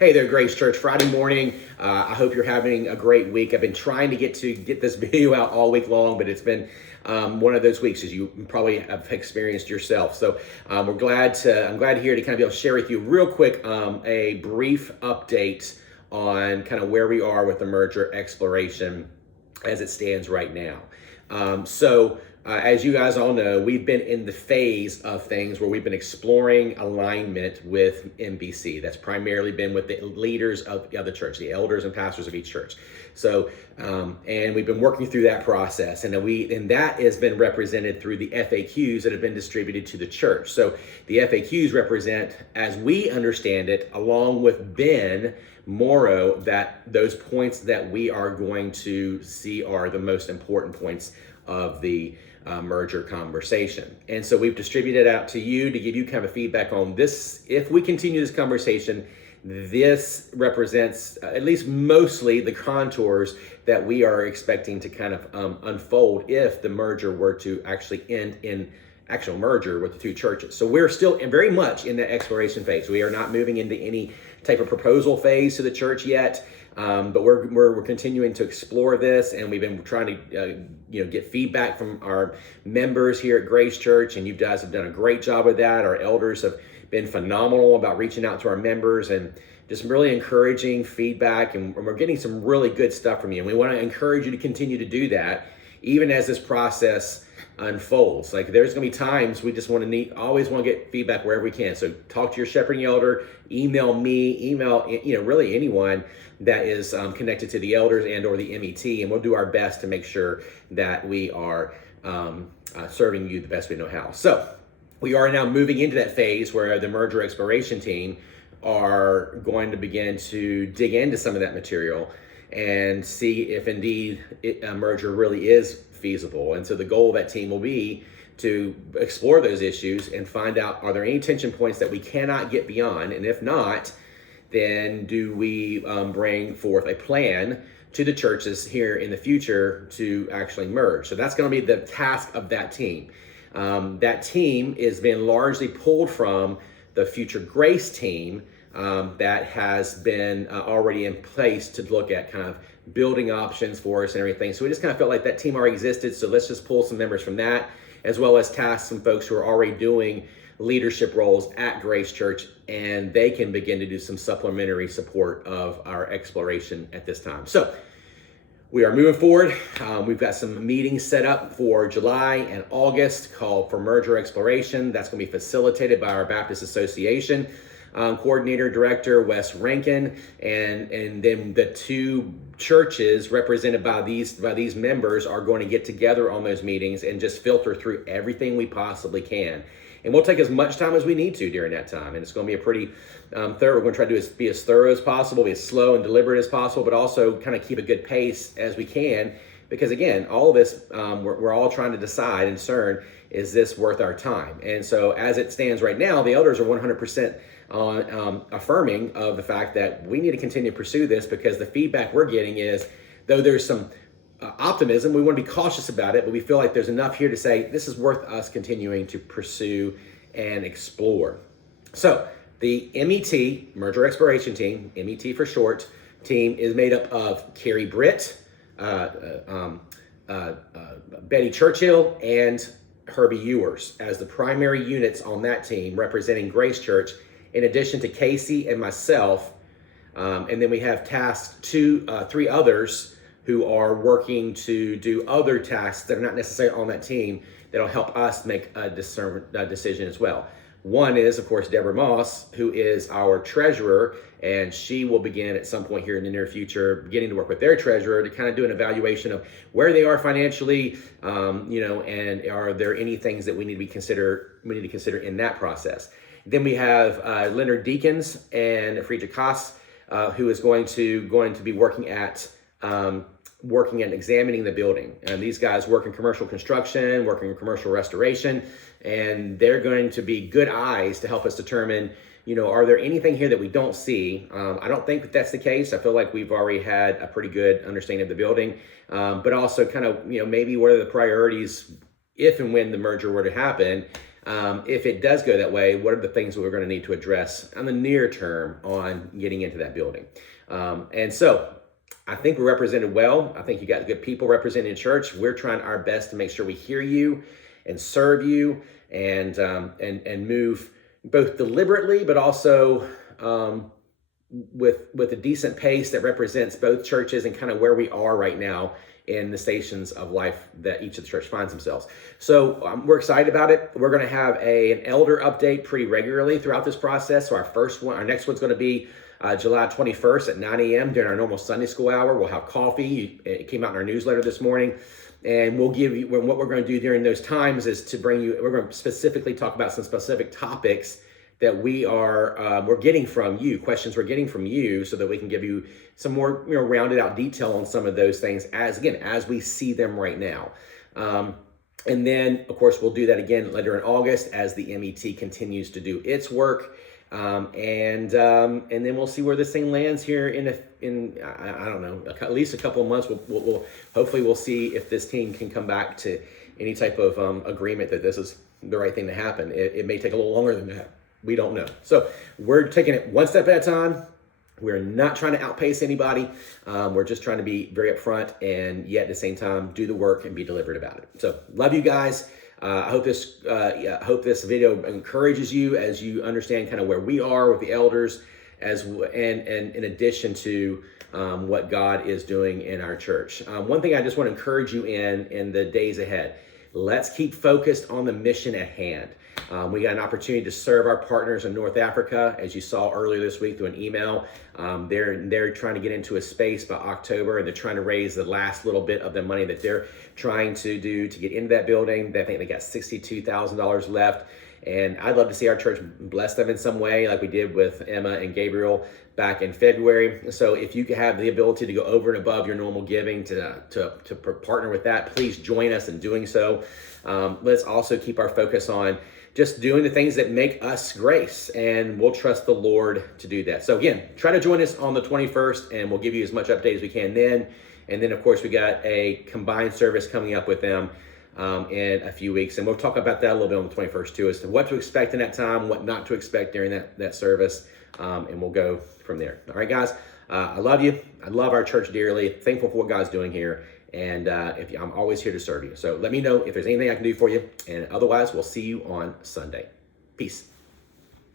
Hey there, Grace Church. Friday morning. I hope you're having a great week. I've been trying to get this video out all week long, but it's been one of those weeks, as you probably have experienced yourself. So I'm glad here to kind of be able to share with you real quick a brief update on kind of where we are with the merger exploration as it stands right now. As you guys all know, we've been in the phase of things where we've been exploring alignment with MBC. That's primarily been with the leaders of the church, the elders and pastors of each church. And we've been working through that process, and that has been represented through the FAQs that have been distributed to the church. So the FAQs represent, as we understand it, along with Ben Morrow, that those points that we are going to see are the most important points of the merger conversation. And so we've distributed out to you to give you kind of feedback on this. If we continue this conversation, this represents at least mostly the contours that we are expecting to kind of unfold if the merger were to actually end in actual merger with the two churches. So we're still very much in the exploration phase. We are not moving into any type of proposal phase to the church yet. But we're continuing to explore this, and we've been trying to get feedback from our members here at Grace Church, and you guys have done a great job with that. Our elders have been phenomenal about reaching out to our members and just really encouraging feedback, and we're getting some really good stuff from you. And we want to encourage you to continue to do that, even as this process unfolds. Like, there's going to be times we just always want to get feedback wherever we can. So talk to your shepherding elder, email me, really anyone that is connected to the elders and or the MET, and we'll do our best to make sure that we are serving you the best we know how. So we are now moving into that phase where the merger exploration team are going to begin to dig into some of that material and see if indeed a merger really is feasible. And so the goal of that team will be to explore those issues and find out, are there any tension points that we cannot get beyond? And if not, then do we bring forth a plan to the churches here in the future to actually merge? So that's going to be the task of that team. That team has been largely pulled from the Future Grace team that has been already in place to look at kind of building options for us and everything. So we just kind of felt like that team already existed. So let's just pull some members from that, as well as task some folks who are already doing leadership roles at Grace Church, and they can begin to do some supplementary support of our exploration at this time. So we are moving forward. We've got some meetings set up for July and August called for merger exploration. That's going to be facilitated by our Baptist Association coordinator director, Wes Rankin, and then the two churches represented by these members are going to get together on those meetings and just filter through everything we possibly can. And we'll take as much time as we need to during that time. And it's going to be a pretty thorough. We're going to try to be as thorough as possible, be as slow and deliberate as possible, but also kind of keep a good pace as we can. Because again, all of this, we're all trying to decide and discern, is this worth our time? And so as it stands right now, the elders are 100% on affirming of the fact that we need to continue to pursue this, because the feedback we're getting is, though there's some optimism, we want to be cautious about it, but we feel like there's enough here to say this is worth us continuing to pursue and explore. So the MET, Merger Exploration Team, MET for short, team is made up of Carrie Britt, Betty Churchill, and Herbie Ewers as the primary units on that team representing Grace Church, in addition to Casey and myself. And then we have tasked three others who are working to do other tasks that are not necessarily on that team that'll help us make a decision as well. One is, of course, Deborah Moss, who is our treasurer, and she will begin at some point here in the near future, beginning to work with their treasurer to kind of do an evaluation of where they are financially, and are there any things that we need to consider in that process. Then we have Leonard Deakins and Friedrich Haas, who is going to be working and examining the building. And these guys work in commercial construction, work in commercial restoration, and they're going to be good eyes to help us determine, are there anything here that we don't see? I don't think that that's the case. I feel like we've already had a pretty good understanding of the building, but also kind of, maybe what are the priorities if and when the merger were to happen, If it does go that way, what are the things that we're going to need to address on the near term on getting into that building? And so I think we're represented well. I think you got good people representing church. We're trying our best to make sure we hear you and serve you and move both deliberately, but also with a decent pace that represents both churches and kind of where we are right now in the stations of life that each of the church finds themselves. So we're excited about it. We're going to have an elder update pretty regularly throughout this process. So our next one's going to be July 21st at 9 a.m. during our normal Sunday school hour. We'll have coffee. It came out in our newsletter this morning. And we'll give you, what we're going to do during those times is to bring you, we're going to specifically talk about some specific topics that we're getting from you, questions we're getting from you, so that we can give you some more rounded out detail on some of those things as we see them right now. And then, of course, we'll do that again later in August as the MET continues to do its work. And then we'll see where this thing lands here in I don't know, at least a couple of months. We'll hopefully we'll see if this team can come back to any type of agreement that this is the right thing to happen. It may take a little longer than that. We don't know. So we're taking it one step at a time. We're not trying to outpace anybody. We're just trying to be very upfront and yet at the same time do the work and be deliberate about it. So love you guys. I hope this video encourages you as you understand kind of where we are with the elders, and in addition to what God is doing in our church. One thing I just want to encourage you in the days ahead. Let's keep focused on the mission at hand. We got an opportunity to serve our partners in North Africa, as you saw earlier this week through an email. They're trying to get into a space by October, and they're trying to raise the last little bit of the money that they're trying to do to get into that building. I think they got $62,000 left, and I'd love to see our church bless them in some way, like we did with Emma and Gabriel back in February. So if you have the ability to go over and above your normal giving to partner with that, please join us in doing so. Let's also keep our focus on just doing the things that make us grace, and we'll trust the Lord to do that. So again, try to join us on the 21st, and we'll give you as much update as we can then. And then, of course, we got a combined service coming up with them in a few weeks, and we'll talk about that a little bit on the 21st too, as to what to expect in that time, what not to expect during that service, and we'll go from there. All right, guys, I love you. I love our church dearly. Thankful for what God's doing here. And I'm always here to serve you. So let me know if there's anything I can do for you. And otherwise, we'll see you on Sunday. Peace.